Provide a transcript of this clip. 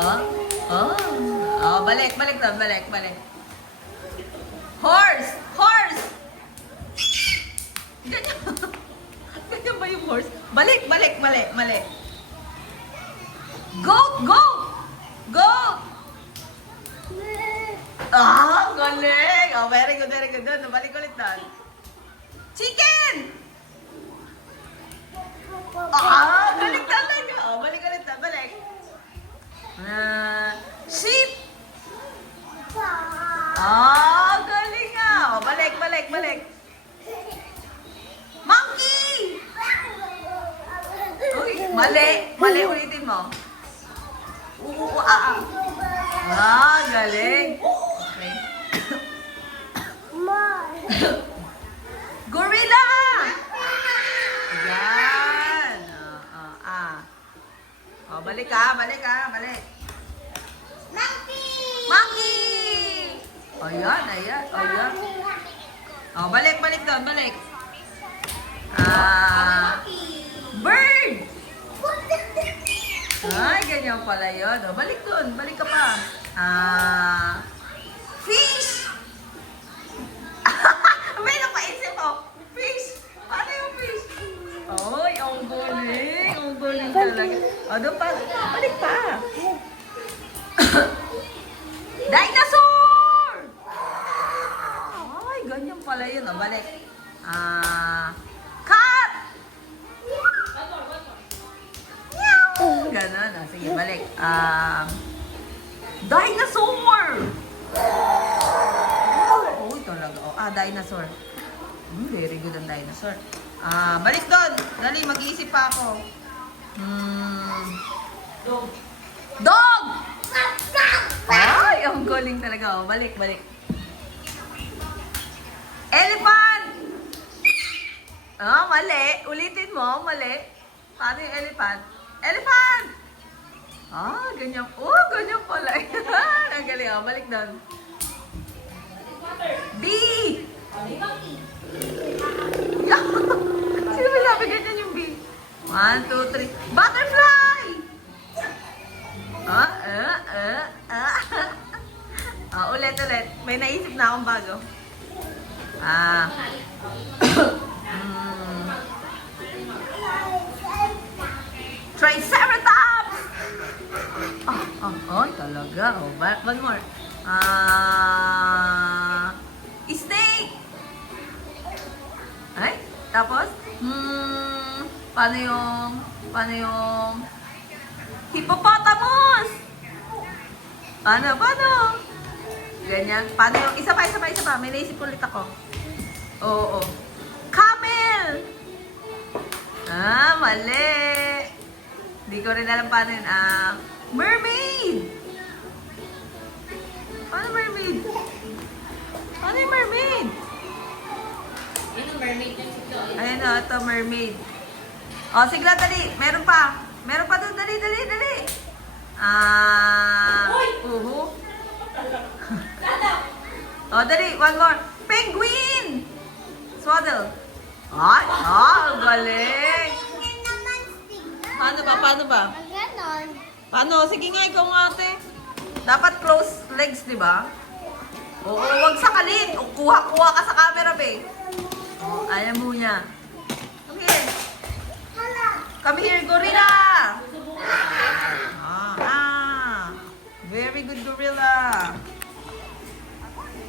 Oh. Oh. Oh, balik doon. Balik. Horse! Horse! Ganyan. Ganyan ba yung horse? Balik. Mali. Goat! Goat! Ah, galing! Oh, very good. Doon, balik ulit doon. Chicken! Ah, galing talaga. Oh, balik ulit doon, balik. Sheep! Ah, galing nga. Oh, balik. Monkey! Uy, mali, ulitin mo. Ah, galing. Okay. Gorilla! Yan. Oh, balik. Monkey! Ayan. Oh, balik doon, balik. Bird! Ay, ganyan pala yun. Oh, balik doon, balik ka pa. Fish! May napaisip ko. Fish! Paano yung fish? Ay, ang galing talaga. O, doon pa. Balik pa. Dinosaur! Ay, ganyan pala yun. O, balik. Cat! Ganon. O, sige, balik. Dinosaur! Oh, talaga. Dinosaur. Very good ang dinosaur. Balik doon. Dali, mag-iisip pa ako. Dog! Ay, ang galing talaga. Balik. Elephant! Mali. Ulitin mo, mali. Paano yung elephant? Elephant! Ganyan. Ganyan pala. Ang galing. Balik doon. Bee! Sino ba sabi ganyan yung bee? 1, 2, 3. Butterfly! Ulit. May naisip na akong bago. Triceratops! Talaga. One more. Snake! Ay, tapos? Paano yung hippopotamus? Paano? Ganyan. Paano yung, isa pa. May naisip ulit ako. Oo. Camel! Mali. Hindi ko rin alam paano yun. Mermaid! Paano mermaid? Paano yung mermaid? Ayun o, ito mermaid. Sigla, dali. Meron pa doon. Dali. Dali. One more. Penguin! Swaddle. Galing. Paano ba? Paano? Sige nga, ikaw nga ate. Dapat close legs, di ba? Oo, wag sakalin. Kuha ka sa camera, be. Ayaw mo niya. Come here, gorilla! Very good, gorilla.